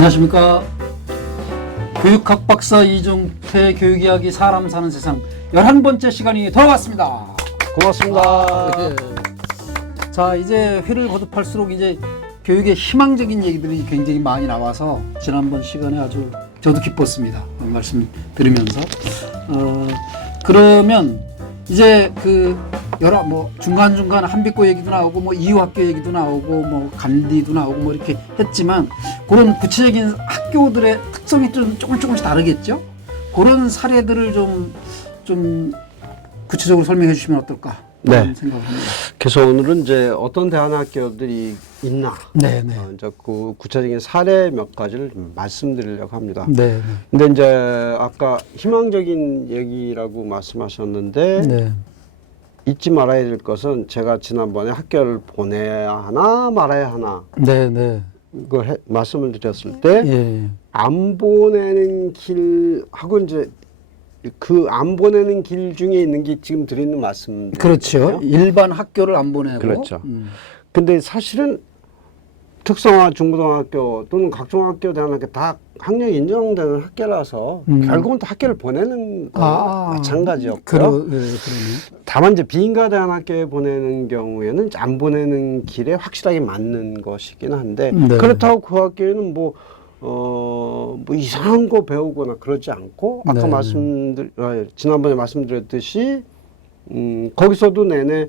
안녕하십니까. 교육학 박사 이종태 교육이야기 사람 사는 세상 11번째 시간이 돌아왔습니다. 고맙습니다. 네. 자, 이제 회를 거듭할수록 이제 교육의 희망적인 얘기들이 굉장히 많이 나와서 지난번 시간에 아주 저도 기뻤습니다. 말씀 드리면서. 그러면 이제 그 여러 뭐 중간중간 한빛고 얘기도 나오고 뭐 이유학교 얘기도 나오고 뭐 간디도 나오고 뭐 이렇게 했지만 그런 구체적인 학교들의 특성이 좀 조금씩 다르겠죠? 그런 사례들을 좀 구체적으로 설명해 주시면 어떨까? 네. 생각을 합니다. 그래서 오늘은 이제 어떤 대안학교들이 있나? 네네. 이제 그 구체적인 사례 몇 가지를 좀 말씀드리려고 합니다. 네. 근데 이제 아까 희망적인 얘기라고 말씀하셨는데 네. 잊지 말아야 될 것은 제가 지난번에 학교를 보내야 하나 말아야 하나 네네. 이걸 말씀을 드렸을 때 예. 안 보내는 길하고 이제 그 안 보내는 길 중에 있는 게 지금 드리는 말씀. 그렇죠. 일반 학교를 안 보내고. 그렇죠. 근데 사실은 특성화 중고등학교 또는 각종학교 대안학교 다 학력이 인정되는 학교라서 결국은 다 학교를 보내는 거와 마찬가지였고요. 그러네. 다만 이제 비인가 대안학교에 보내는 경우에는 안 보내는 길에 확실하게 맞는 것이긴 한데 네. 그렇다고 그 학교에는 뭐 이상한 거 배우거나 그러지 않고 아까 네. 지난번에 말씀드렸듯이 거기서도 내내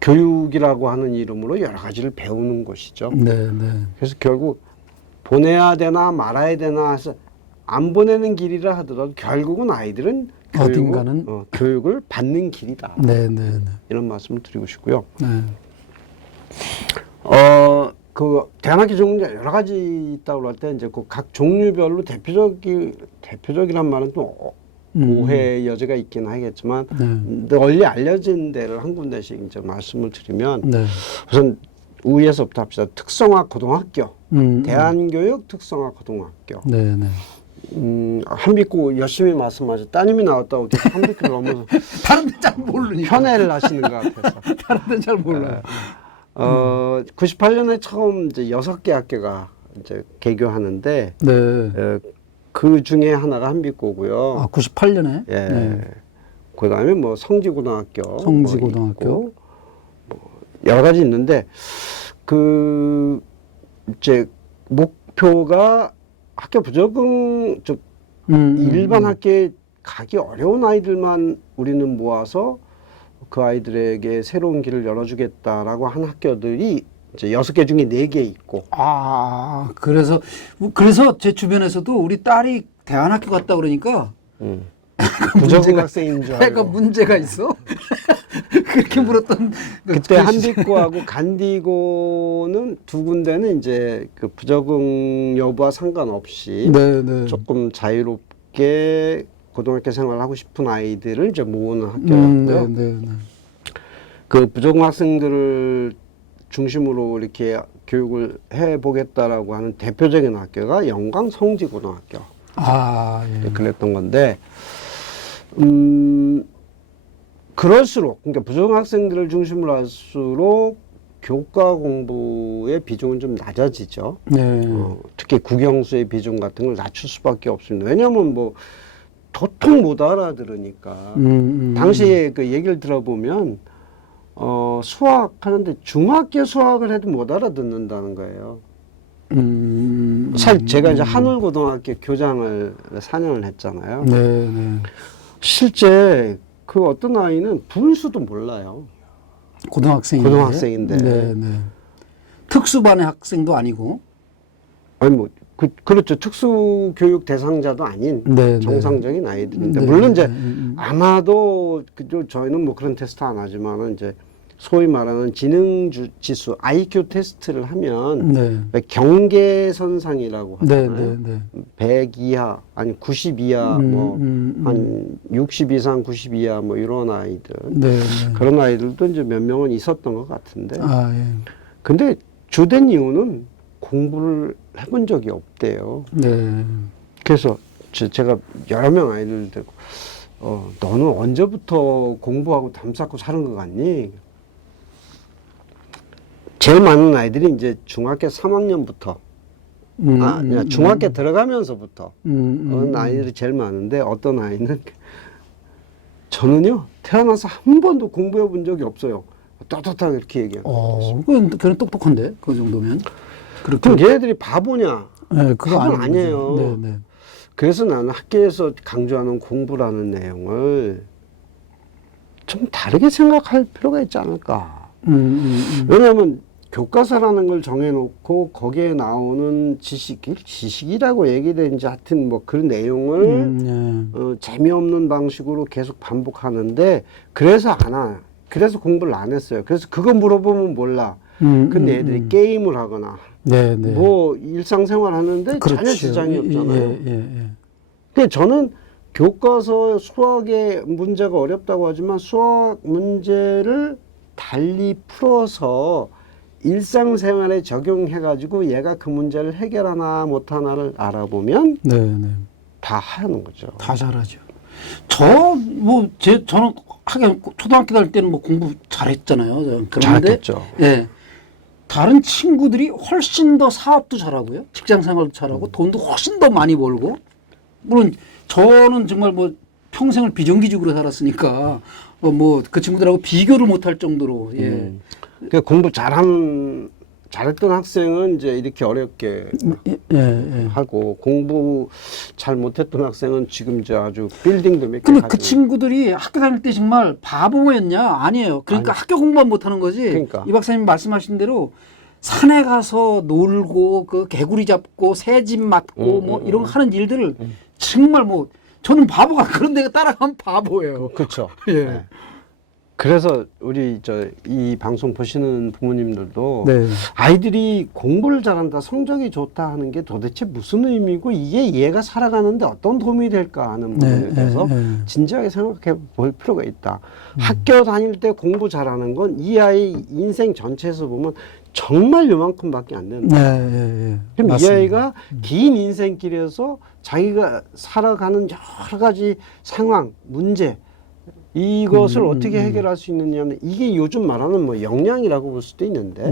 교육이라고 하는 이름으로 여러 가지를 배우는 것이죠. 네. 그래서 결국 보내야 되나 말아야 되나 해서 안 보내는 길이라 하더라도 결국은 아이들은 어딘가는 교육을 받는 길이다. 네. 이런 말씀을 드리고 싶고요. 네. 그 대안학교 종류가 여러 가지 있다고 할 때 이제 그 각 종류별로 대표적이란 말은 또 오해 여지가 있긴 하겠지만 널리 알려진 데를 한 군데씩 이제 말씀을 드리면 우선 위에서부터 합시다. 특성화 고등학교, 대안교육 특성화 고등학교. 한빛고 열심히 말씀하셔. 따님이 나왔다고 계속 한빛고 넘어서 다른 데 잘 모르니까 편애를 하시는 것 같아서. 다른 데는 잘 몰라요. 98년에 처음 이제 6개 학교가 이제 개교하는데 그 중에 하나가 한빛고고요. 아, 98년에? 예. 그다음에 뭐 성지고등학교, 성지고등학교, 뭐 여러 가지 있는데 그 이제 목표가 학교 부적응 즉 일반 학교에 가기 어려운 아이들만 우리는 모아서 그 아이들에게 새로운 길을 열어주겠다라고 한 학교들이 이제 6개 중에 4개 있고. 아, 그래서 제 주변에서도 우리 딸이 대안학교 갔다 그러니까 부적응 학생인 줄 애가 알고. 문제가 있어. 그렇게 물었던 그때 한빛고하고 간디고는 두 군데는 이제 그 부적응 여부와 상관없이 조금 자유롭게 고등학교 생활을 하고 싶은 아이들을 이제 모으는 학교였고요. 그 부적응 학생들을 중심으로 이렇게 교육을 해보겠다라고 하는 대표적인 학교가 영광 성지고등학교. 그랬던 건데, 그럴수록, 그러니까 부적응 학생들을 중심으로 할수록 교과 공부의 비중은 좀 낮아지죠. 특히 국영수의 비중 같은 걸 낮출 수밖에 없습니다. 왜냐하면 뭐 도통 못 알아들으니까. 당시에 그 얘기를 들어보면 수학 하는데 중학교 수학을 해도 못 알아듣는다는 거예요. 사실 제가 이제 한울고등학교 교장을 4년을 했잖아요. 실제 그 어떤 아이는 분수도 몰라요. 고등학생인데. 특수반의 학생도 아니고. 아니 뭐 그렇죠. 특수교육 대상자도 아닌 정상적인 아이들인데 물론 이제 아마도 저희는 뭐 그런 테스트 안 하지만은 이제 소위 말하는 지능 지수 IQ 테스트를 하면 경계선상이라고 하잖아요. 100 이하 아니 90 이하 뭐 한 60 이상 90 이하 뭐 이런 아이들 그런 아이들도 이제 몇 명은 있었던 것 같은데 근데 주된 이유는 공부를 해본 적이 없대요. 그래서 제가 여러 명 아이들 데리고 너는 언제부터 공부하고 담 쌓고 사는 것 같니? 제일 많은 아이들이 이제 중학교 3학년부터 그냥 중학교 들어가면서부터 어느 아이들이 제일 많은데 어떤 아이는 저는요 태어나서 한 번도 공부해 본 적이 없어요. 떳떳하게 이렇게 얘기하는 거예요. 그건 똑똑한데 그 정도면. 그럼 얘네들이 바보냐? 네, 그거 바보는 아니에요. 네, 네. 그래서 나는 학교에서 강조하는 공부라는 내용을 좀 다르게 생각할 필요가 있지 않을까. 왜냐하면 교과서라는 걸 정해놓고 거기에 나오는 지식이라고 얘기되는지 하여튼 뭐 그 내용을 재미없는 방식으로 계속 반복하는데 그래서 안 와. 그래서 공부를 안 했어요. 그래서 그거 물어보면 몰라. 근데 애들이 게임을 하거나 네. 뭐 일상생활 하는데 그렇죠. 전혀 지장이 없잖아요. 예. 근데 저는 교과서 수학의 문제가 어렵다고 하지만 수학 문제를 달리 풀어서 일상생활에 적용해가지고 얘가 그 문제를 해결하나 못하나를 알아보면 다 하는 거죠. 다 잘하죠. 저는 하긴 초등학교 다닐 때는 뭐 공부 잘했잖아요. 그런데 잘했죠. 예. 다른 친구들이 훨씬 더 사업도 잘하고요. 직장 생활도 잘하고 돈도 훨씬 더 많이 벌고. 물론 저는 정말 뭐 평생을 비정규직으로 살았으니까 뭐 그 친구들하고 비교를 못할 정도로 예. 그러니까 공부 잘했던 학생은 이제 이렇게 어렵게 하고 공부 잘 못했던 학생은 지금 이제 아주 빌딩도 몇 개 근데 그 친구들이 학교 다닐 때 정말 바보였냐? 아니에요. 그러니까 아니. 학교 공부만 못하는 거지. 그러니까. 이 박사님 말씀하신 대로 산에 가서 놀고 그 개구리 잡고 새집 맞고 뭐 이런 거 하는 일들을 정말 뭐 저는 바보가 그런 데 따라가면 바보예요. 그렇죠. 예. 네. 그래서 우리 이 방송 보시는 부모님들도 아이들이 공부를 잘한다, 성적이 좋다 하는 게 도대체 무슨 의미고 이게 얘가 살아가는데 어떤 도움이 될까 하는 부분에 대해서 진지하게 생각해 볼 필요가 있다. 학교 다닐 때 공부 잘하는 건 이 아이 인생 전체에서 보면 정말 요만큼밖에 안 된다. 그럼 맞습니다. 이 아이가 긴 인생길에서 자기가 살아가는 여러 가지 상황, 문제 이것을 어떻게 해결할 수 있느냐는 이게 요즘 말하는 뭐 역량이라고 볼 수도 있는데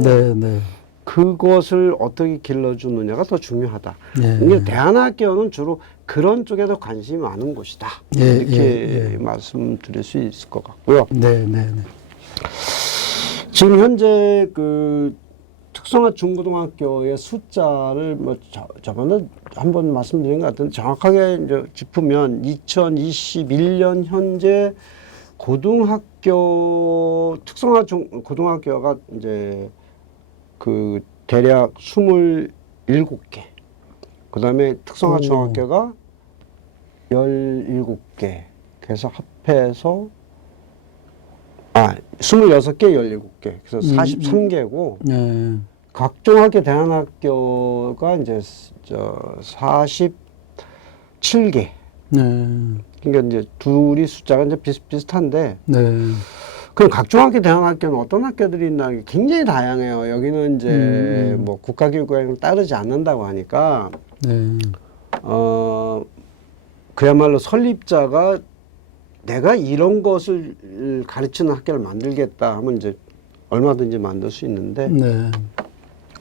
그것을 어떻게 길러주느냐가 더 중요하다. 이게 대안학교는 주로 그런 쪽에 더 관심이 많은 곳이다. 이렇게 말씀드릴 수 있을 것 같고요. 지금 현재 그 특성화 중고등학교의 숫자를 뭐 저번에 한번 말씀드린 것 같은데 정확하게 이제 짚으면 2021년 현재 고등학교 특성화 고등학교가 이제 그 대략 27개. 그다음에 특성화 중학교가 17개. 그래서 합해서 26개, 17개. 그래서 43개고 각 중학교 대안학교가 이제 47개. 그러니까 이제 둘이 숫자가 이제 비슷비슷한데. 그럼 각 중학교 대안학교는 어떤 학교들이 있나 굉장히 다양해요. 여기는 이제 뭐 국가교육과정을 따르지 않는다고 하니까 그야말로 설립자가 내가 이런 것을 가르치는 학교를 만들겠다 하면 이제 얼마든지 만들 수 있는데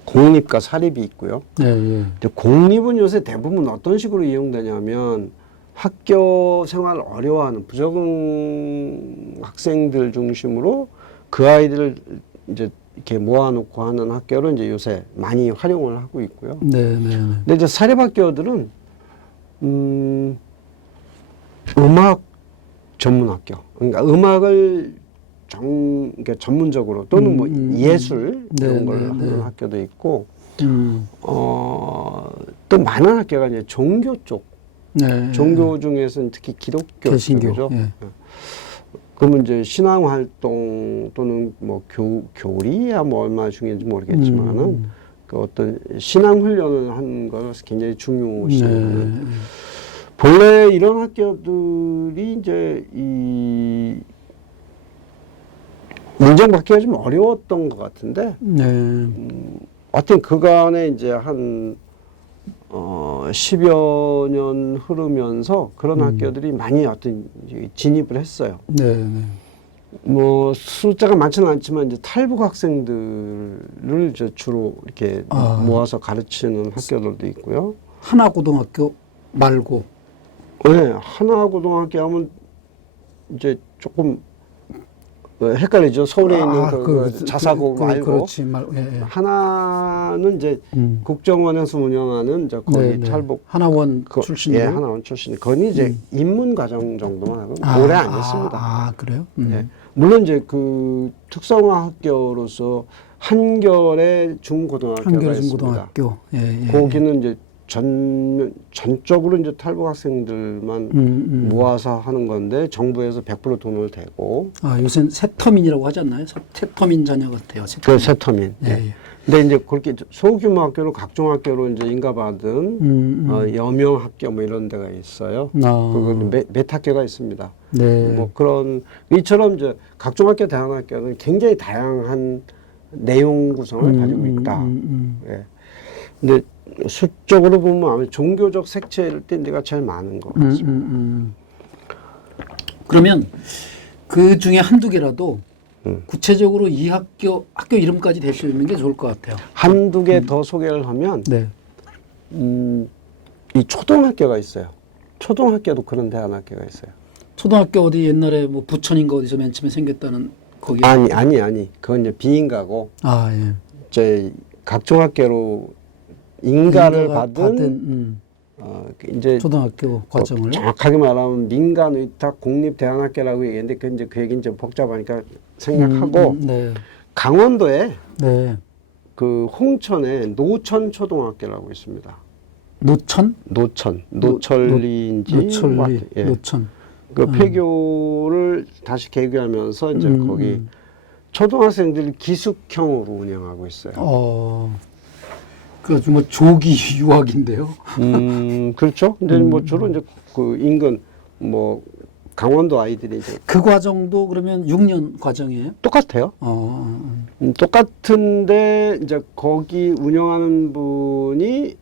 공립과 사립이 있고요. 근데 공립은 요새 대부분 어떤 식으로 이용되냐면 학교 생활을 어려워하는 부적응 학생들 중심으로 그 아이들을 이제 이렇게 모아놓고 하는 학교로 이제 요새 많이 활용을 하고 있고요. 근데 이제 사립학교들은 음악 전문 학교, 그러니까 음악을 그러니까 전문적으로 또는 뭐 예술 이런 걸 하는 학교도 있고, 또 많은 학교가 이제 종교 쪽, 종교 중에서는 특히 기독교 쪽이죠. 그러면 이제 신앙 활동 또는 뭐 교리야 뭐 얼마 중요한지 모르겠지만은 그 어떤 신앙 훈련을 하는 것을 굉장히 중요시하는. 본래 이런 학교들이 이제 이 인정받기가 좀 어려웠던 것 같은데, 하여튼 그간에 이제 한 10여 년 흐르면서 그런 학교들이 많이 어떤 진입을 했어요. 뭐 숫자가 많지는 않지만 이제 탈북 학생들을 이제 주로 이렇게 모아서 가르치는 학교들도 있고요. 하나고등학교 말고. 네, 하나고등학교 하면 이제 조금 헷갈리죠. 서울에 있는 그 자사고 말고. 그렇지 예. 하나는 이제 국정원에서 운영하는 이제 거기 탈북 하나원 출신이요. 예, 하나원 출신. 거기 이제 입문 과정 정도만 하고 오래 안 했습니다. 그래요? 예. 물론 이제 그 특성화 학교로서 한결의 중고등학교가 한겨레 있습니다. 중고등학교. 예. 거기는 이제 전적으로 이제 탈북 학생들만 모아서 하는 건데 정부에서 100% 돈을 대고. 요새는 새터민이라고 하지 않나요? 새터민 자녀 같아요. 그 새터민. 예. 예. 근데 이제 그렇게 소규모 학교로 각종 학교로 이제 인가받은 여명 학교 뭐 이런 데가 있어요. 그건 몇 학교가 있습니다. 네. 뭐 그런 이처럼 이제 각종 학교 대안학교는 굉장히 다양한 내용 구성을 가지고 있다. 예. 근데 수적으로 보면 아마 종교적 색채일 때 내가 제일 많은 것 같습니다. 그러면 그 중에 한두 개라도 구체적으로 이 학교 이름까지 댈 수 있는 게 좋을 것 같아요. 한두 개 더 소개를 하면 네. 이 초등학교가 있어요. 초등학교도 그런 대안학교가 있어요. 초등학교 어디 옛날에 뭐 부천인가 어디서 맨 처음에 생겼다는 거기. 아니. 그건 이제 비인가고. 예. 이제 각종 학교로 인가를 받은 이제 초등학교 과정을 정확하게 말하면 민간 위탁 국립 대안학교라고 얘기했는데 그 얘기는 좀 복잡하니까 생략하고 네. 강원도에 네. 그 홍천에 노천 초등학교라고 있습니다. 노천? 노천리인지 노천리. 노천. 그 폐교를 다시 개교하면서 이제 거기 초등학생들 기숙형으로 운영하고 있어요. 그 뭐 조기 유학인데요. 그렇죠. 근데 뭐 주로 이제 그 인근 뭐 강원도 아이들이 이제 그 과정도 그러면 6년 과정이에요? 똑같아요. 똑같은데 이제 거기 운영하는 분이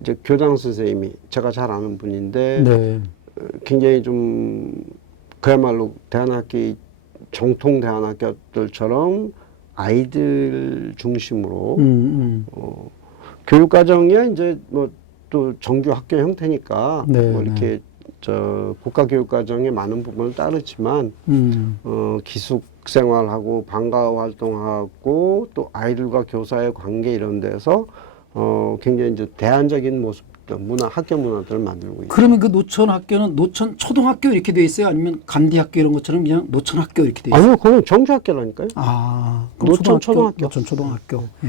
이제 교장 선생님이 제가 잘 아는 분인데 네. 굉장히 좀 그야말로 대안학교 정통 대안학교들처럼 아이들 중심으로 교육 과정이 이제 뭐 또 정규 학교 형태니까 뭐 이렇게 저 국가 교육 과정에 많은 부분을 따르지만 기숙 생활하고 방과 활동하고 또 아이들과 교사의 관계 이런 데서 굉장히 이제 대안적인 모습 학교 문화들을 만들고 있어요. 그러면 그 노천 학교는 노천 초등학교 이렇게 돼 있어요? 아니면 간디 학교 이런 것처럼 그냥 노천 학교 이렇게 돼 있어요? 아니요, 그건 정규 학교라니까요. 노천 초등학교. 노천 초등학교. 예.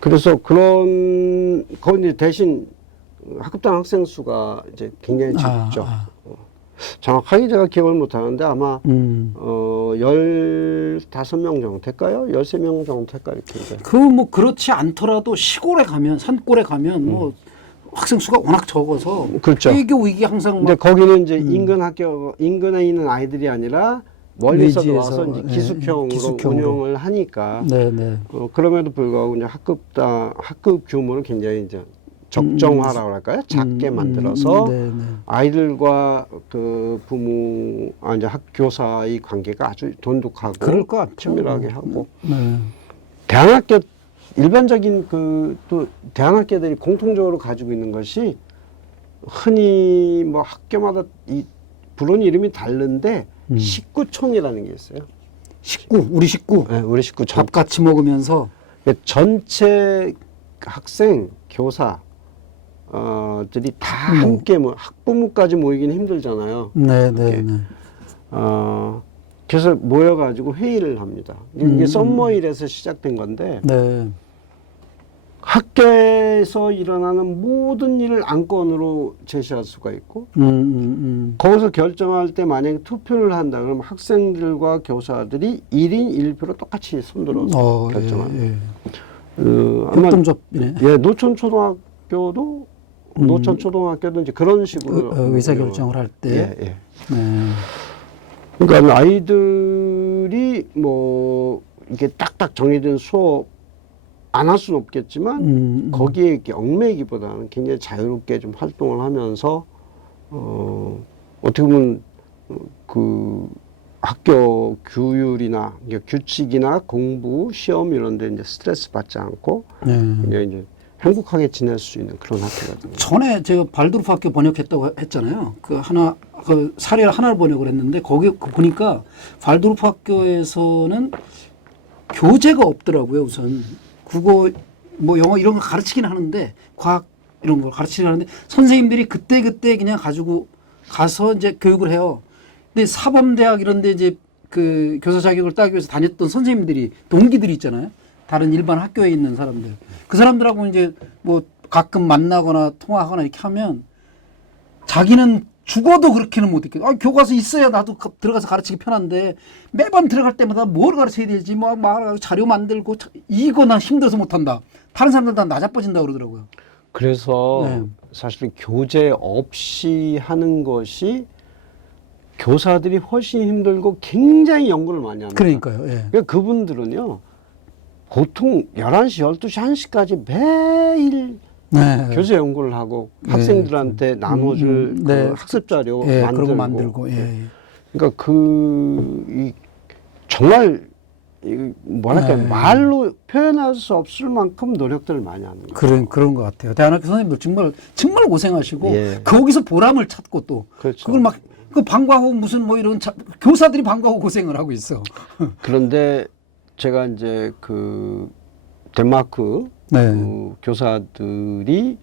그래서 거기 이제 대신 학급당 학생 수가 이제 굉장히 적죠. 정확하게 제가 기억을 못 하는데 아마 15명 정도 될까요? 13명 정도 될까 이렇게. 그 뭐 그렇지 않더라도 시골에 가면 산골에 가면 뭐 학생 수가 워낙 적어서 그렇죠. 이게 항상 근데 거기는 이제 인근에 있는 아이들이 아니라 멀리서 와서 이제 기숙형으로 운영을 하니까. 네네. 그럼에도 불구하고 이제 학급 규모를 굉장히 이제 적정화라고 할까요? 작게 만들어서 아이들과 그 부모, 이제 학교사의 관계가 아주 돈독하고 그럴 것 같죠. 친밀하게 하고. 대안학교 일반적인 또 대안학교들이 공통적으로 가지고 있는 것이 흔히 뭐 학교마다 부르는 이름이 다른데 식구총이라는 게 있어요. 우리 식구. 네, 우리 식구. 밥 같이 먹으면서. 전체 학생, 교사, 들이 다 함께 학부모까지 모이기는 힘들잖아요. 네네. 그래서 모여가지고 회의를 합니다. 이게 썸머일에서 시작된 건데. 네. 학교에서 일어나는 모든 일을 안건으로 제시할 수가 있고 거기서 결정할 때 만약에 투표를 한다 그러면 학생들과 교사들이 1인 1표로 똑같이 손들어서 결정합니다. 협동조합이네. 노천 초등학교도 이제 그런 식으로 의사결정을 할 때. 그러니까 아이들이 뭐 이게 딱딱 정해진 수업 안 할 수는 없겠지만 거기에 이렇게 얽매이기보다는 굉장히 자유롭게 좀 활동을 하면서 어떻게 보면 그 학교 규율이나 규칙이나 공부, 시험 이런 데 이제 스트레스 받지 않고 그냥 이제 행복하게 지낼 수 있는 그런 학교거든요. 전에 제가 발도르프 학교 번역했다고 했잖아요. 그 사례를 하나를 번역을 했는데 거기 보니까 발도르프 학교에서는 교재가 없더라고요. 우선 국어, 뭐 영어 이런 거 가르치긴 하는데 과학 이런 걸 가르치긴 하는데 선생님들이 그때 그냥 가지고 가서 이제 교육을 해요. 근데 사범대학 이런 데 이제 그 교사 자격을 따기 위해서 다녔던 선생님들이 동기들이 있잖아요. 다른 일반 학교에 있는 사람들. 그 사람들하고 이제 뭐 가끔 만나거나 통화하거나 이렇게 하면 자기는 죽어도 그렇게는 못 했겠다. 아, 교과서 있어야 나도 들어가서 가르치기 편한데 매번 들어갈 때마다 뭘 가르쳐야 될지 막 자료 만들고 이거 난 힘들어서 못한다. 다른 사람들 다 나자빠진다 그러더라고요. 그래서 네. 사실 교재 없이 하는 것이 교사들이 훨씬 힘들고 굉장히 연구를 많이 합니다. 그러니까요. 예. 그러니까 그분들은요. 보통 11시, 12시, 1시까지 매일 네. 교재 연구를 하고 학생들한테 나눠줄 그 네. 학습 자료 예, 만들고. 그런 거 만들고. 예. 그러니까 정말 뭐랄까 네. 말로 표현할 수 없을 만큼 노력들을 많이 하는 거예요. 그런 것 같아요. 대안학교 선생님들 정말 고생하시고 예. 거기서 보람을 찾고 또 그렇죠. 그걸 막 그 방과후 무슨 뭐 이런 교사들이 방과후 고생을 하고 있어. 그런데 제가 이제 그 덴마크 네. 그 교사들이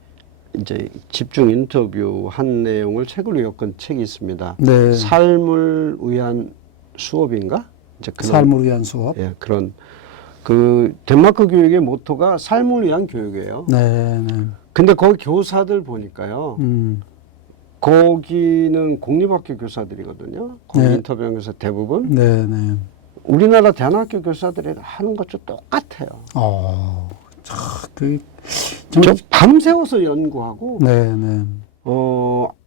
이제 집중 인터뷰한 내용을 책으로 엮은 책이 있습니다. 네. 삶을 위한 수업인가? 이제 그런, 삶을 위한 수업. 예, 그런 그 덴마크 교육의 모토가 삶을 위한 교육이에요. 네. 네. 근데 거기 교사들 보니까요. 거기는 공립학교 교사들이거든요. 거기 네. 인터뷰한 교사 대부분. 네. 네. 우리나라 대학교 교사들이 하는 것도 똑같아요. 정말. 밤새워서 연구하고, 네. 네.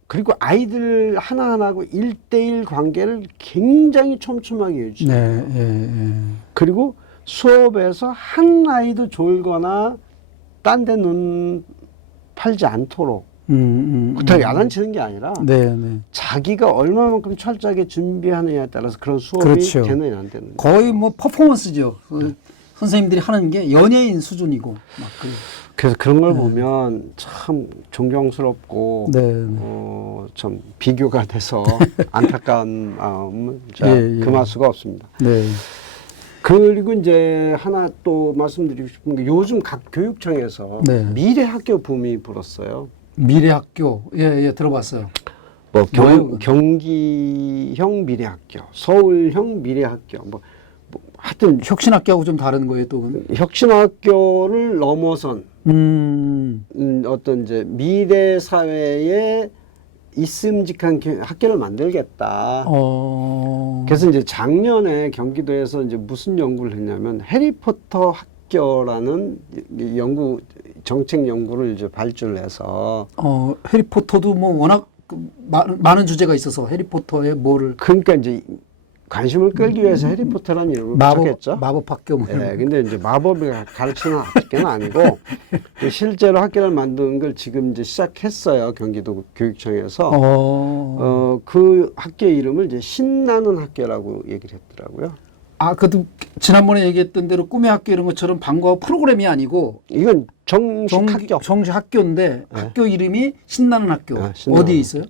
그리고 아이들 하나하나하고 1대1 관계를 굉장히 촘촘하게 유지해요. 네. 예. 예. 그리고 수업에서 한 아이도 졸거나 딴 데 눈 팔지 않도록 그렇다고 야단치는 게 아니라 네. 네. 자기가 얼마만큼 철저하게 준비하느냐에 따라서 그런 수업이 그렇죠. 되느냐 안 되느냐. 거의 뭐 퍼포먼스죠. 선생님들이 하는 게 연예인 수준이고 막 그래서 그런 걸 보면 참 존경스럽고 네. 참 비교가 돼서 안타까운 마음은 예. 금할 수가 없습니다. 네. 그리고 이제 하나 또 말씀드리고 싶은 게 요즘 각 교육청에서 네. 미래학교 붐이 불었어요. 미래학교 예 들어봤어요. 뭐 뭐예요, 그건? 경기형 미래학교, 서울형 미래학교, 뭐 하여튼 혁신학교하고 좀 다른 거예요 또. 혁신학교를 넘어선 어떤 이제 미래 사회에 있음직한 학교를 만들겠다. 그래서 이제 작년에 경기도에서 이제 무슨 연구를 했냐면 해리포터 학교라는 연구 정책 연구를 이제 발주를 해서 해리포터도 뭐 워낙 많은 주제가 있어서 해리포터의 뭐를 그러니까 이제 관심을 끌기 위해서 해리포터라는 이름을 붙였겠죠. 마법 학교 뭐. 네, 근데 이제 마법을 가르치는 학교는 아니고 실제로 학교를 만드는 걸 지금 이제 시작했어요. 경기도 교육청에서 그 학교 이름을 이제 신나는 학교라고 얘기를 했더라고요. 그것도 지난번에 얘기했던 대로 꿈의 학교 이런 것처럼 방과후 프로그램이 아니고 이건 정식 학교인데 네. 학교 이름이 신나는 학교. 신나는 어디에 있어요?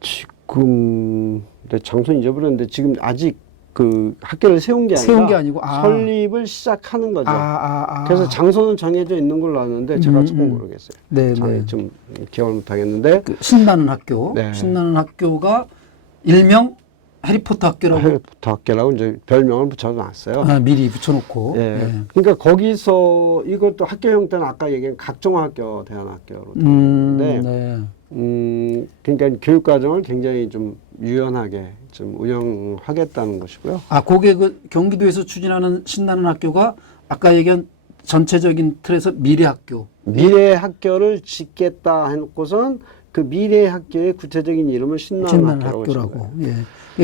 지금 내 장소 잊어버렸는데 지금 아직 그 학교를 세운 게 아니고 설립을 시작하는 거죠. 그래서 장소는 정해져 있는 걸로 아는데 제가 조금 모르겠어요. 네, 좀 기억을 못 하겠는데 신나는 학교. 네. 신나는 학교가 일명 해리포터 학교라고. 해리포터 학교라고 이제 별명을 붙여놨어요. 미리 붙여놓고. 예. 네. 그러니까 거기서 이것도 학교 형태는 아까 얘기한 각종학교, 대안학교로 되는데, 그러니까 교육 과정을 굉장히 좀 유연하게 좀 운영하겠다는 것이고요. 그게 그 경기도에서 추진하는 신나는 학교가 아까 얘기한 전체적인 틀에서 미래학교. 미래학교를 짓겠다 해놓고선 그 미래학교의 구체적인 이름을 신나는 학교라고. 예.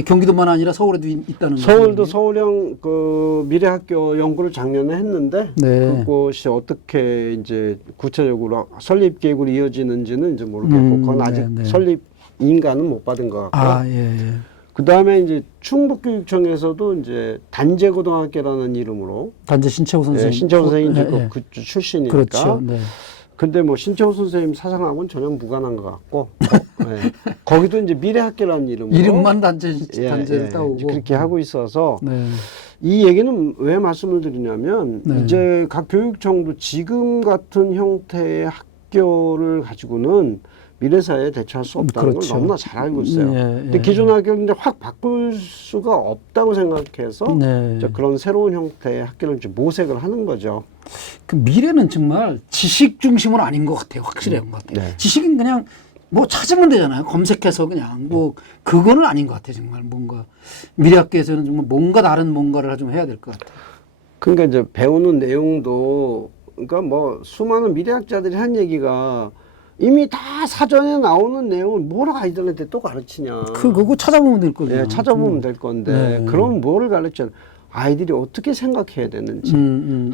경기도만 아니라 서울에도 있다는 거죠. 서울도 서울형 그 미래학교 연구를 작년에 했는데 그것이 어떻게 이제 구체적으로 설립 계획으로 이어지는지는 이제 모르겠고 그건 아직 설립 인가는 못 받은 것 같고요. 그 다음에 이제 충북교육청에서도 이제 단재고등학교라는 이름으로 단재 신채호 선생님, 신채호 선생님 이제 그 출신이니까. 그렇죠. 네. 근데 뭐 신채호 선생님 사상하고는 전혀 무관한 것 같고, 거기도 이제 미래학교라는 이름으로 이름만 단재를 따오고 그렇게 하고 있어서 네. 이 얘기는 왜 말씀을 드리냐면 네. 이제 각 교육청도 지금 같은 형태의 학교를 가지고는 미래사회에 대처할 수 없다는 그렇죠. 걸 너무나 잘 알고 있어요. 예, 근데 기존 학교를 이제 확 바꿀 수가 없다고 생각해서 네. 이제 그런 새로운 형태의 학교를 이제 모색을 하는 거죠. 그 미래는 정말 지식 중심은 아닌 것 같아요. 확실히 그런 것 같아요. 네. 지식은 그냥 뭐 찾으면 되잖아요. 검색해서 그냥 뭐 그거는 아닌 것 같아요. 정말 뭔가 미래학교에서는 정말 뭔가 다른 뭔가를 좀 해야 될 것 같아요. 그러니까 이제 배우는 내용도 그러니까 뭐 수많은 미래학자들이 한 얘기가 이미 다 사전에 나오는 내용을 뭘 아이들한테 또 가르치냐. 그거 찾아보면 될 거예요. 예, 찾아보면 될 건데 네. 그럼 뭘 가르쳐? 아이들이 어떻게 생각해야 되는지,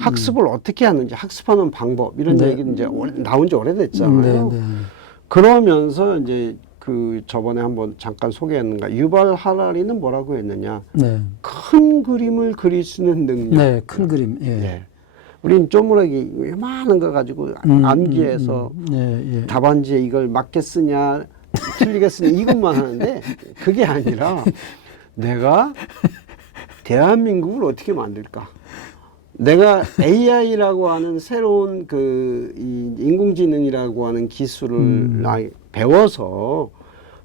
학습을 어떻게 하는지, 학습하는 방법 이런 네. 얘기는 이제 나온 지 오래됐잖아요. 네, 네. 그러면서 이제 그 저번에 한번 잠깐 소개했는가 유발 하라리는 뭐라고 했느냐? 네. 큰 그림을 그릴 수 있는 능력. 네, 큰 그림. 예. 예. 우린 쪼무라기 요만한 거 가지고 암기해서 예. 답안지에 이걸 맞게 쓰냐 틀리게 쓰냐 이것만 하는데 그게 아니라 내가 대한민국을 어떻게 만들까? 내가 AI라고 하는 새로운 이 인공지능이라고 하는 기술을 배워서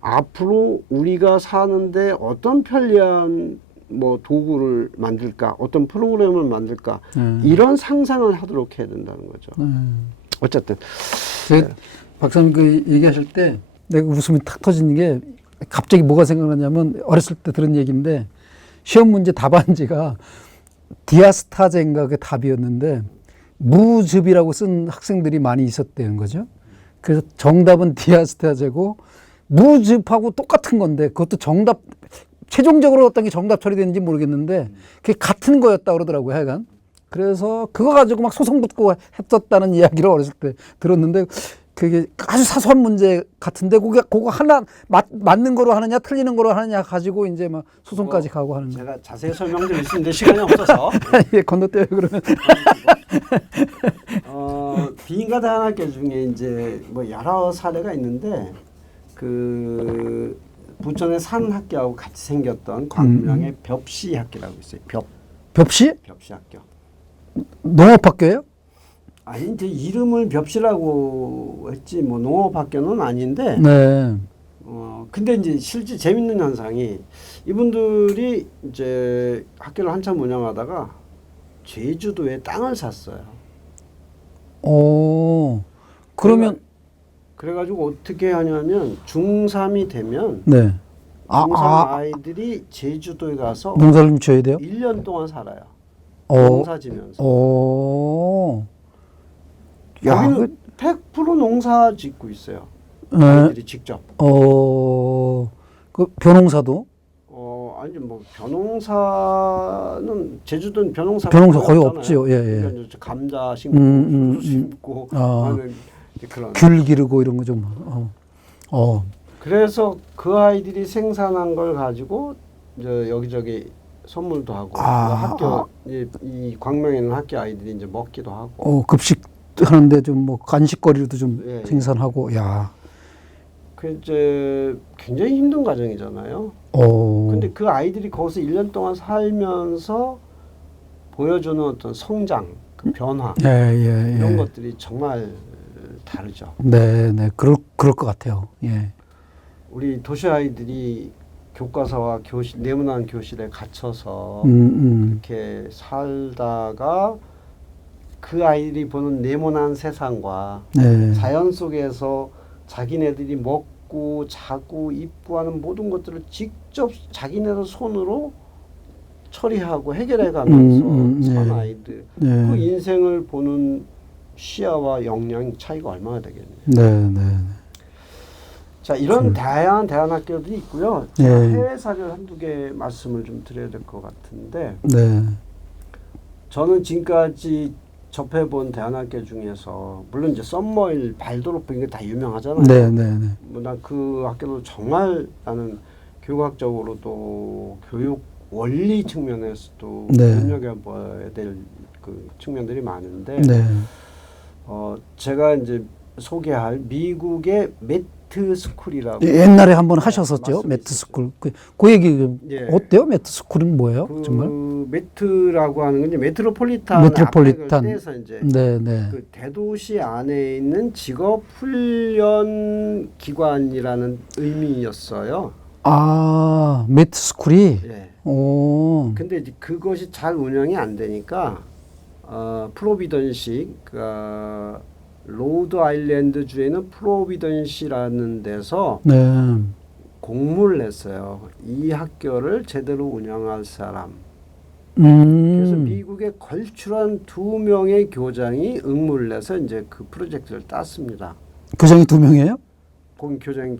앞으로 우리가 사는데 어떤 편리한 뭐 도구를 만들까, 어떤 프로그램을 만들까 이런 상상을 하도록 해야 된다는 거죠. 어쨌든 박사님 그 얘기하실 때 내가 웃음이 탁 터지는 게 갑자기 뭐가 생각나냐면 어렸을 때 들은 얘기인데 시험 문제 답안지가 디아스타제인가 그 답이었는데 무즙이라고 쓴 학생들이 많이 있었다는 거죠. 그래서 정답은 디아스타제고 무즙하고 똑같은 건데 그것도 정답 최종적으로 어떤 게 정답 처리되는지 모르겠는데 그게 같은 거였다 그러더라고요. 하여간 그래서 그거 가지고 막 소송 붙고 했었다는 이야기를 어렸을 때 들었는데 그게 아주 사소한 문제 같은데 그거 하나 맞는 거로 하느냐 틀리는 거로 하느냐 가지고 이제 막 소송까지 가고 하는 거. 제가 자세히 설명드릴 수 있는데 시간이 없어서 예, 건너뛰어요 그러면. 비인가 대안학교 중에 이제 뭐 여러 사례가 있는데 그 부천의 산 학교하고 같이 생겼던 광명의 벽시 학교라고 있어요. 벽시? 벽시 학교. 농업학교예요? 아니 이제 이름을 벽시라고 했지 뭐 농업학교는 아닌데. 네. 근데 이제 실제 재밌는 현상이 이분들이 이제 학교를 한참 운영하다가 제주도에 땅을 샀어요. 그러면 그래가지고 어떻게 하냐면 중3이 되면 네. 중3 아이들이 제주도에 가서 농사를 좀 지어야 돼요? 1년 동안 살아요. 농사 지면서. 여기는 100% 농사 짓고 있어요. 아이들이 직접. 그 벼농사도? 아니 뭐 벼농사는 제주도는 벼농사 거의 없죠. 예. 그러니까 감자 심고 심고 하는 그런 귤 기르고 이런 거 좀. 그래서 그 아이들이 생산한 걸 가지고 이제 여기저기 선물도 하고 학교 이 광명에 있는 학교 아이들이 이제 먹기도 하고. 급식 하는데 좀 뭐 간식거리도 좀 예, 생산하고. 야. 그 이제 굉장히 힘든 과정이잖아요. 근데 그 아이들이 거기서 1년 동안 살면서 보여주는 어떤 성장, 그 변화 이런 것들이 정말 다르죠. 네. 그럴 것 같아요. 예. 우리 도시 아이들이 교과서와 네모난 교실에 갇혀서 그렇게 살다가 그 아이들이 보는 네모난 세상과 자연 속에서 자기네들이 먹고 자고 입고 하는 모든 것들을 직접 자기네들 손으로 처리하고 해결해가면서 산 아이들 그 인생을 보는 시야와 역량 차이가 얼마나 되겠네요. 자, 이런 다양한 대안학교들이 있고요. 해외 사례를 한두 개 말씀을 좀 드려야 될 것 같은데 저는 지금까지 접해본 대안학교 중에서 물론 이제 썸머일 발도로프 이게 다 유명하잖아요. 뭐 난 그 학교도 정말 나는 교육학적으로도 교육 원리 측면에서도 네. 눈여겨봐야 될 그 측면들이 많은데 네. 제가 이제 소개할 미국의 매트 스쿨이라고 옛날에 한번 하셨었죠. 말씀이 매트 스쿨. 그 얘기 예. 어때요? 매트 스쿨은 뭐예요? 그 정말? 매트라고 하는 건 이제 메트로폴리탄 메트로폴리탄. 떼서 이제 네, 네. 그 대도시 안에 있는 직업 훈련 기관이라는 의미였어요. 아, 매트 스쿨이. 예. 오. 근데 이제 그것이 잘 운영이 안 되니까 프로비던시, 로드 아일랜드 주에는 프로비던시라는 데서 네. 공문을 냈어요. 이 학교를 제대로 운영할 사람. 그래서 미국의 걸출한 2명의 교장이 응모를 내서 이제 그 프로젝트를 땄습니다. 교장이 2명이에요?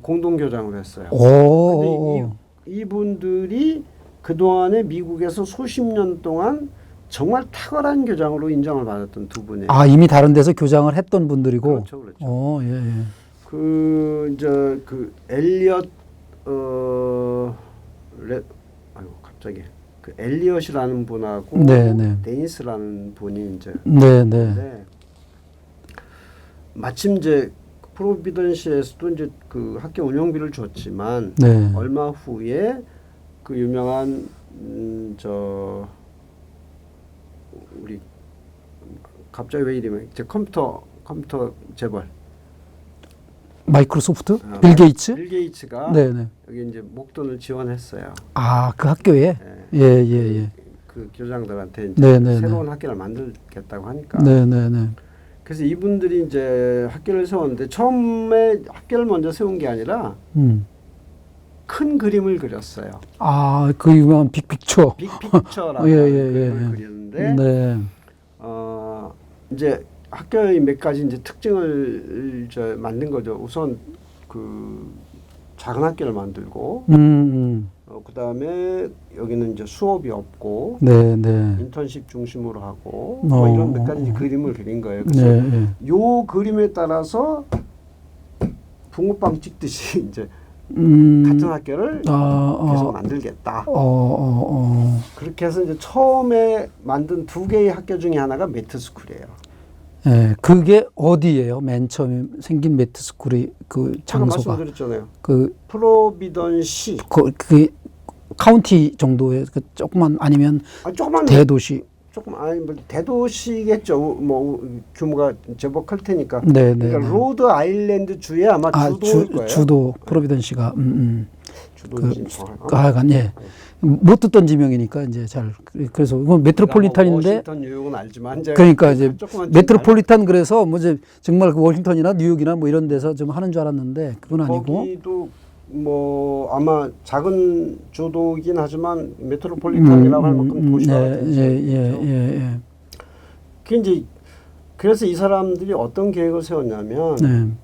공동 교장을 했어요. 오. 근데 이분들이 그 동안에 미국에서 수십 년 동안 정말 탁월한 교장으로 인정을 받았던 두 분이에요. 아, 이미 다른 데서 교장을 했던 분들이고. 그렇죠, 그렇죠. 오, 예, 예. 그 엘리엇 갑자기 그 엘리엇이라는 분하고 네, 네. 데니스라는 분이 이제 네, 네. 마침 이제 프로비던시에서도 이제 그 학교 운영비를 줬지만 네. 얼마 후에 그 유명한 우리 갑자기 왜 이름이 이제 컴퓨터 재벌 마이크로소프트? 빌 게이츠? 빌 게이츠가 네, 네. 여기 이제 목돈을 지원했어요. 아, 그 학교에? 네. 예, 예, 예. 그 교장들한테 이제 네, 네, 새로운 네. 학교를 만들겠다고 하니까. 네, 네, 네. 그래서 이분들이 이제 학교를 세웠는데 처음에 학교를 먼저 세운 게 아니라 큰 그림을 그렸어요. 아, 그 유명한 빅픽처. 빅픽처라는 예, 그림을 예. 그리는데 네. 이제 학교의 몇 가지 이제 특징을 만든 거죠. 우선 그 작은 학교를 만들고, 그 다음에 여기는 이제 수업이 없고, 네, 네. 인턴십 중심으로 하고, 뭐 이런 몇 가지 그림을 그린 거예요. 그래서 네, 네. 요 그림에 따라서 붕어빵 찍듯이 이제 같은 학교를 계속 만들겠다. 그렇게 해서 이제 처음에 만든 2개의 학교 중에 하나가 매트스쿨이에요. 네, 그게 어디예요? 맨 처음에 생긴 매트스쿨이 그 장소가. 말씀드렸잖아요. 그 프로비던시. 그 카운티 정도의 그 조그만 아니면 조그만 대도시. 조금 뭐 대도시겠죠. 뭐 규모가 제법 클 테니까. 네, 네. 그러니까 로드 아일랜드 주에 아마 주도일 거예요. 주도 프로비던시가. 주도인지 하여간 예. 못 듣던 지명이니까 이제 잘 그래서 이건 메트로폴리탄인데 워싱턴 뉴욕은 알지만 그러니까 이제 메트로폴리탄 그래서 뭐 이제 정말 그 워싱턴이나 뉴욕이나 뭐 이런 데서 좀 하는 줄 알았는데 그건 아니고 거기도 뭐 아마 작은 주도이긴 하지만 메트로폴리탄이라고 할 만큼 도시가 되죠. 예. 그 이제 그래서 이 사람들이 어떤 계획을 세웠냐면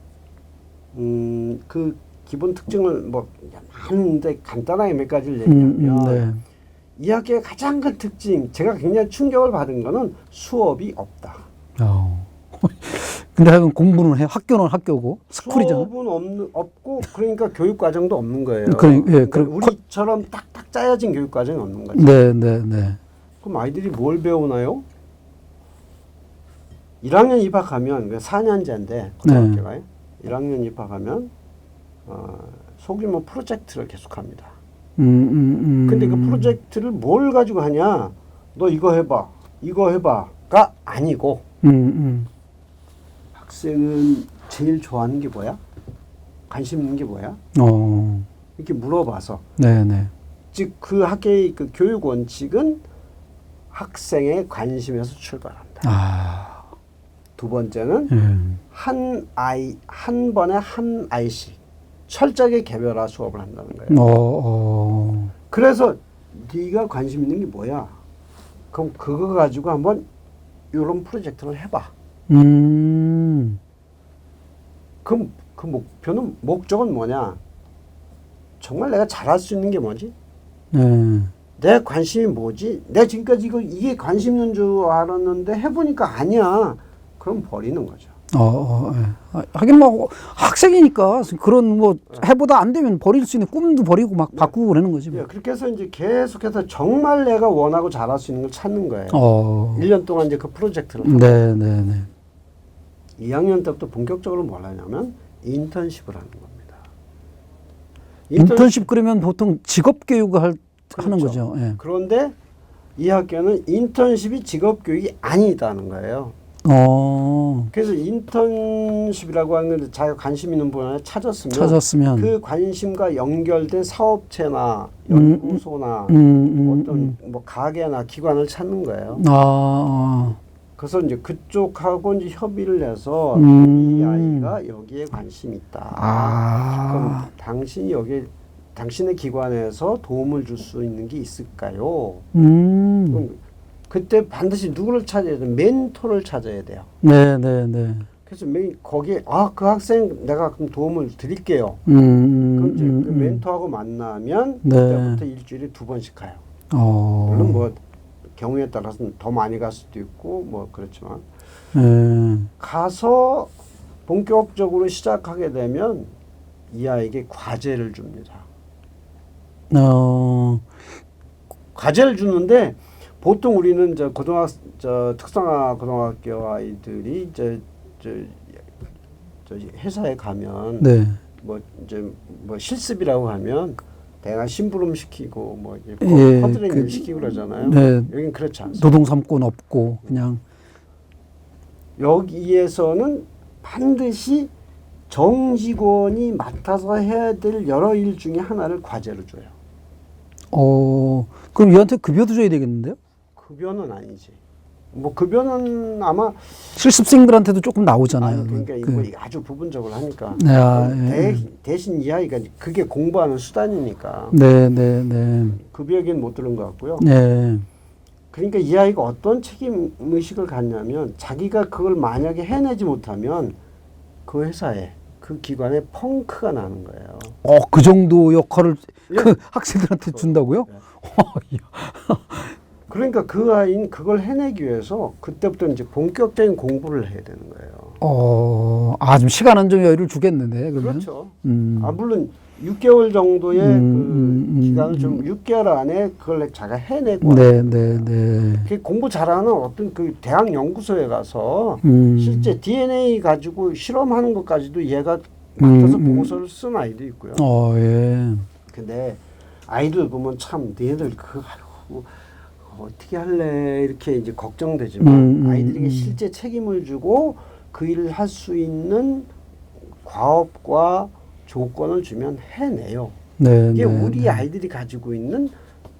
그 기본 특징을 뭐 많은데 간단하게 몇 가지를 얘기하면 이 학교의 가장 큰 특징, 제가 굉장히 충격을 받은 거는 수업이 없다. 근데 하여간 공부는 해. 학교는 학교고 스쿨이잖아. 수업은 없고 그러니까 교육 과정도 없는 거예요. 그러니까 우리처럼 딱딱 짜여진 교육 과정이 없는 거죠. 네. 그럼 아이들이 뭘 배우나요? 1학년 입학하면 4년제인데 고등학교가요. 1학년 입학하면 소규모 프로젝트를 계속합니다. 근데 그 프로젝트를 뭘 가지고 하냐? 너 이거 해봐가 아니고 학생은 제일 좋아하는 게 뭐야? 관심 있는 게 뭐야? 이렇게 물어봐서. 네네. 즉 그 학교의 그 교육 원칙은 학생의 관심에서 출발한다. 두 번째는 한 번에 한 아이씩 철저하게 개별화 수업을 한다는 거예요. 그래서 네가 관심 있는 게 뭐야? 그럼 그거 가지고 한번 이런 프로젝트를 해봐. 그럼 그 목적은 뭐냐? 정말 내가 잘할 수 있는 게 뭐지? 내 관심이 뭐지? 내가 지금까지 이게 관심 있는 줄 알았는데 해보니까 아니야. 그럼 버리는 거죠. 하긴 뭐 학생이니까 그런 뭐 해보다 안 되면 버릴 수 있는 꿈도 버리고 막 바꾸고 그러는 거지. 뭐. 그렇게 해서 이제 계속해서 정말 내가 원하고 잘할 수 있는 걸 찾는 거예요. 1년 동안 이제 그 프로젝트를 하고. 네. 2학년 때부터 본격적으로 뭘 하냐면 인턴십을 하는 겁니다. 인턴십 그러면 보통 직업 교육을 하는 그렇죠. 거죠. 예. 그런데 이 학교는 인턴십이 직업 교육이 아니다는 거예요. 그래서 인턴십이라고 하는 건 자기가 관심 있는 분야에 찾았으면 그 관심과 연결된 사업체나 연구소나 어떤 뭐 가게나 기관을 찾는 거예요. 그래서 이제 그쪽하고 이제 협의를 해서 이 아이가 여기에 관심이 있다. 그럼 당신이 여기에 당신의 기관에서 도움을 줄 수 있는 게 있을까요? 그럼 그때 반드시 누구를 찾아야 돼요? 멘토를 찾아야 돼요. 네. 그래서 거기에 그 학생 내가 그럼 도움을 드릴게요. 그럼 이제 그 멘토하고 만나면 그때부터 일주일에 2번씩 가요. 물론 뭐 경우에 따라서는 더 많이 갈 수도 있고 뭐 그렇지만 가서 본격적으로 시작하게 되면 이 아이에게 과제를 줍니다. 과제를 주는데 보통 우리는 특성화 고등학교 아이들이 회사에 가면 뭐 실습이라고 하면 대강 심부름 시키고 뭐 커트레이닝 시키고 그러잖아요. 여긴 그렇지 않습니다. 노동 삼권 없고 그냥 여기에서는 반드시 정직원이 맡아서 해야 될 여러 일 중에 하나를 과제로 줘요. 그럼 얘한테 급여도 줘야 되겠는데요? 급여는 아니지. 뭐 급여는 아마 실습생들한테도 조금 나오잖아요. 그러니까 이거 아주 부분적으로 하니까. 대신 이 아이가 그게 공부하는 수단이니까. 네. 급여 얘기는 못 들은 것 같고요. 네. 그러니까 이 아이가 어떤 책임 의식을 갖냐면 자기가 그걸 만약에 해내지 못하면 그 회사에 그 기관에 펑크가 나는 거예요. 그 정도 역할을 그 학생들한테 준다고요? 그러니까 그 아이는 그걸 해내기 위해서 그때부터 이제 본격적인 공부를 해야 되는 거예요. 좀 시간은 좀 여유를 주겠는데, 그러면? 그렇죠. 물론 6개월 정도의 그 기간을 좀 6개월 안에 그걸 자기가 해내고. 그 공부 잘하는 어떤 그 대학 연구소에 가서 실제 DNA 가지고 실험하는 것까지도 얘가 맡아서 보고서를 쓴 아이도 있고요. 근데 아이들 보면 참 너희들 어떻게 할래 이렇게 이제 걱정되지만 아이들에게 실제 책임을 주고 그 일을 할 수 있는 과업과 조건을 주면 해내요. 이게 우리 아이들이 가지고 있는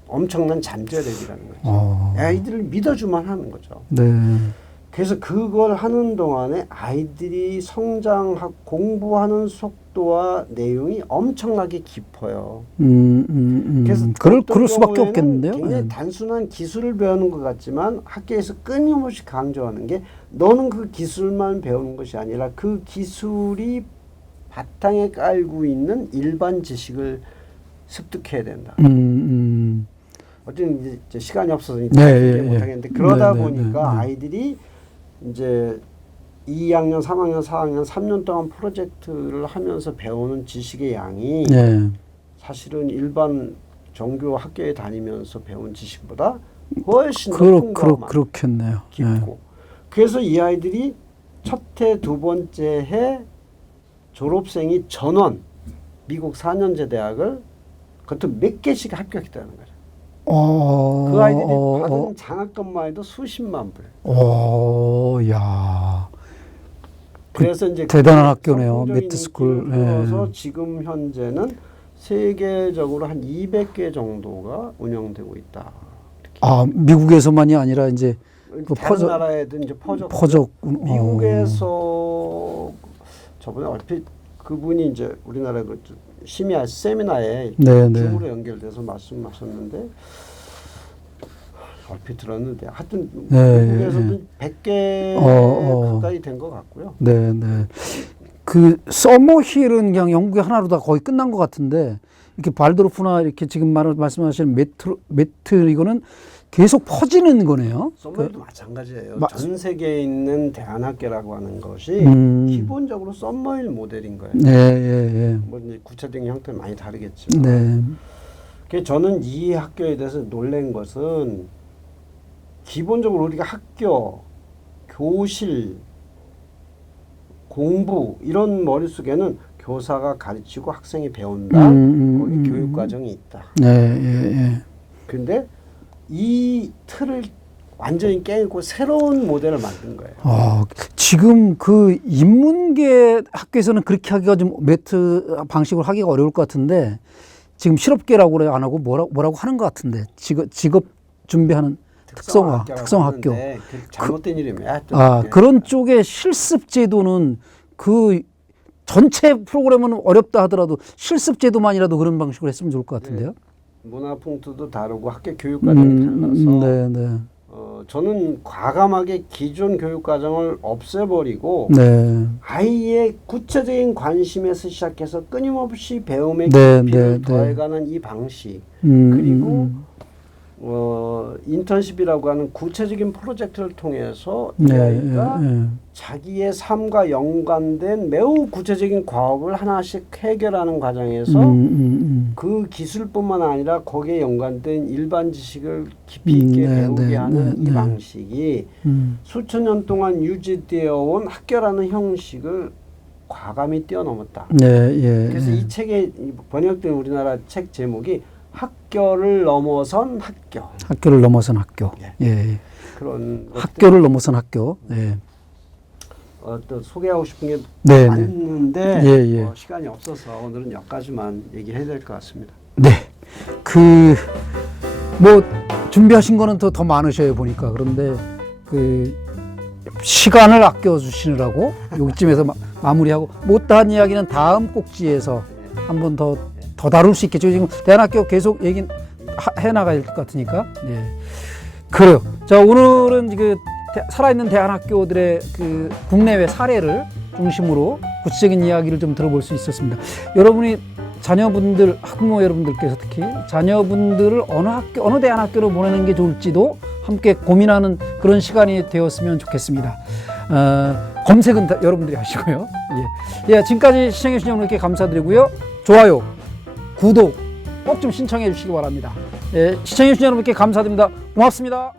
엄청난 잠재력이라는 거죠. 아이들을 믿어주만 하는 거죠. 그래서 그걸 하는 동안에 아이들이 성장하고 공부하는 속도와 내용이 엄청나게 깊어요. 그래서 그럴 수밖에 없겠는데요. 굉장히 단순한 기술을 배우는 것 같지만 학교에서 끊임없이 강조하는 게 너는 그 기술만 배우는 것이 아니라 그 기술이 바탕에 깔고 있는 일반 지식을 습득해야 된다. 어쨌든 이제 시간이 없어서 못하겠는데 그러다 보니까 아이들이 이제 2학년, 3학년, 4학년, 3년 동안 프로젝트를 하면서 배우는 지식의 양이 사실은 일반 정규 학교에 다니면서 배운 지식보다 훨씬 더 풍부하고 그렇겠네요. 깊고. 그래서 이 아이들이 첫 해, 두 번째 해 졸업생이 전원 미국 4년제 대학을 그것도 몇 개씩 합격했다는 거죠. 그 아이들이 받은 장학금만 해도 수십만 불. 그래서 이제 대단한 학교네요. 매트스쿨. 그래서 지금 현재는 세계적으로 한 200개 정도가 운영되고 있다. 미국에서만이 아니라 이제 다른 나라에도 이제 퍼졌고. 미국에서 저번에 얼핏 그분이 이제 우리나라 그 심야 세미나에 줌으로 연결돼서 말씀하셨는데 얼핏 들었는데 하여튼 미국에서도 100개 가까이 된 것 같고요. 그 서머힐은 그냥 영국의 하나로 다 거의 끝난 것 같은데 이렇게 발도르프나 이렇게 지금 말씀하시는 매트 이거는 계속 퍼지는 거네요. 썸머일도 마찬가지예요. 마- 전 세계에 있는 대안학교라고 하는 것이 기본적으로 썸머일 모델인 거예요. 네, 예, 예. 뭐 이제 구체적인 형태는 많이 다르겠지만. 네. 그래서 저는 이 학교에 대해서 놀란 것은 기본적으로 우리가 학교, 교실, 공부 이런 머릿속에는 교사가 가르치고 학생이 배운다. 거기 교육 과정이 있다. 네, 예, 예. 근데 이 틀을 완전히 깨고 새로운 모델을 만든 거예요. 지금 그 인문계 학교에서는 그렇게 하기가 좀 매트 방식으로 하기가 어려울 것 같은데 지금 실업계라고 그래 안 하고 뭐라고 하는 것 같은데 직업 준비하는 특성화 학교. 그 잘못된 이름이야. 그런 쪽의 실습 제도는 그 전체 프로그램은 어렵다 하더라도 실습 제도만이라도 그런 방식으로 했으면 좋을 것 같은데요. 문화풍토도 다르고 학교 교육 과정이 달라서 네, 네. 저는 과감하게 기존 교육 과정을 없애버리고 네. 아이의 구체적인 관심에서 시작해서 끊임없이 배움의 네, 깊이를 네, 더해가는 이 방식 그리고 인턴십이라고 하는 구체적인 프로젝트를 통해서 이 아이가 자기의 삶과 연관된 매우 구체적인 과업을 하나씩 해결하는 과정에서 그 기술뿐만 아니라 거기에 연관된 일반 지식을 깊이 있게 배우게 하는 이 방식이 수천 년 동안 유지되어 온 학교라는 형식을 과감히 뛰어넘었다. 그래서 이 책의 번역된 우리나라 책 제목이 학교를 넘어선 학교. 학교를 넘어선 학교. 예. 그런 학교를 넘어선 학교. 예. 또 소개하고 싶은 게 네, 많은데 시간이 없어서 오늘은 여기까지만 얘기해야 될 것 같습니다. 네. 뭐 준비하신 거는 더 많으셔요 보니까. 그런데 시간을 아껴 주시느라고 여기쯤에서 마무리하고 못다한 이야기는 다음 꼭지에서 한 번 더 다룰 수 있겠죠. 지금 대안학교 계속 얘기 해나가야 될 것 같으니까. 그래요. 자, 오늘은 살아있는 대안학교들의 국내외 사례를 중심으로 구체적인 이야기를 좀 들어볼 수 있었습니다. 여러분이 자녀분들, 학부모 여러분들께서 특히 자녀분들을 어느 대안학교로 보내는 게 좋을지도 함께 고민하는 그런 시간이 되었으면 좋겠습니다. 검색은 여러분들이 하시고요. 지금까지 시청해주신 여러분께 감사드리고요. 좋아요, 구독 꼭 좀 신청해 주시기 바랍니다. 시청해주신 여러분께 감사드립니다. 고맙습니다.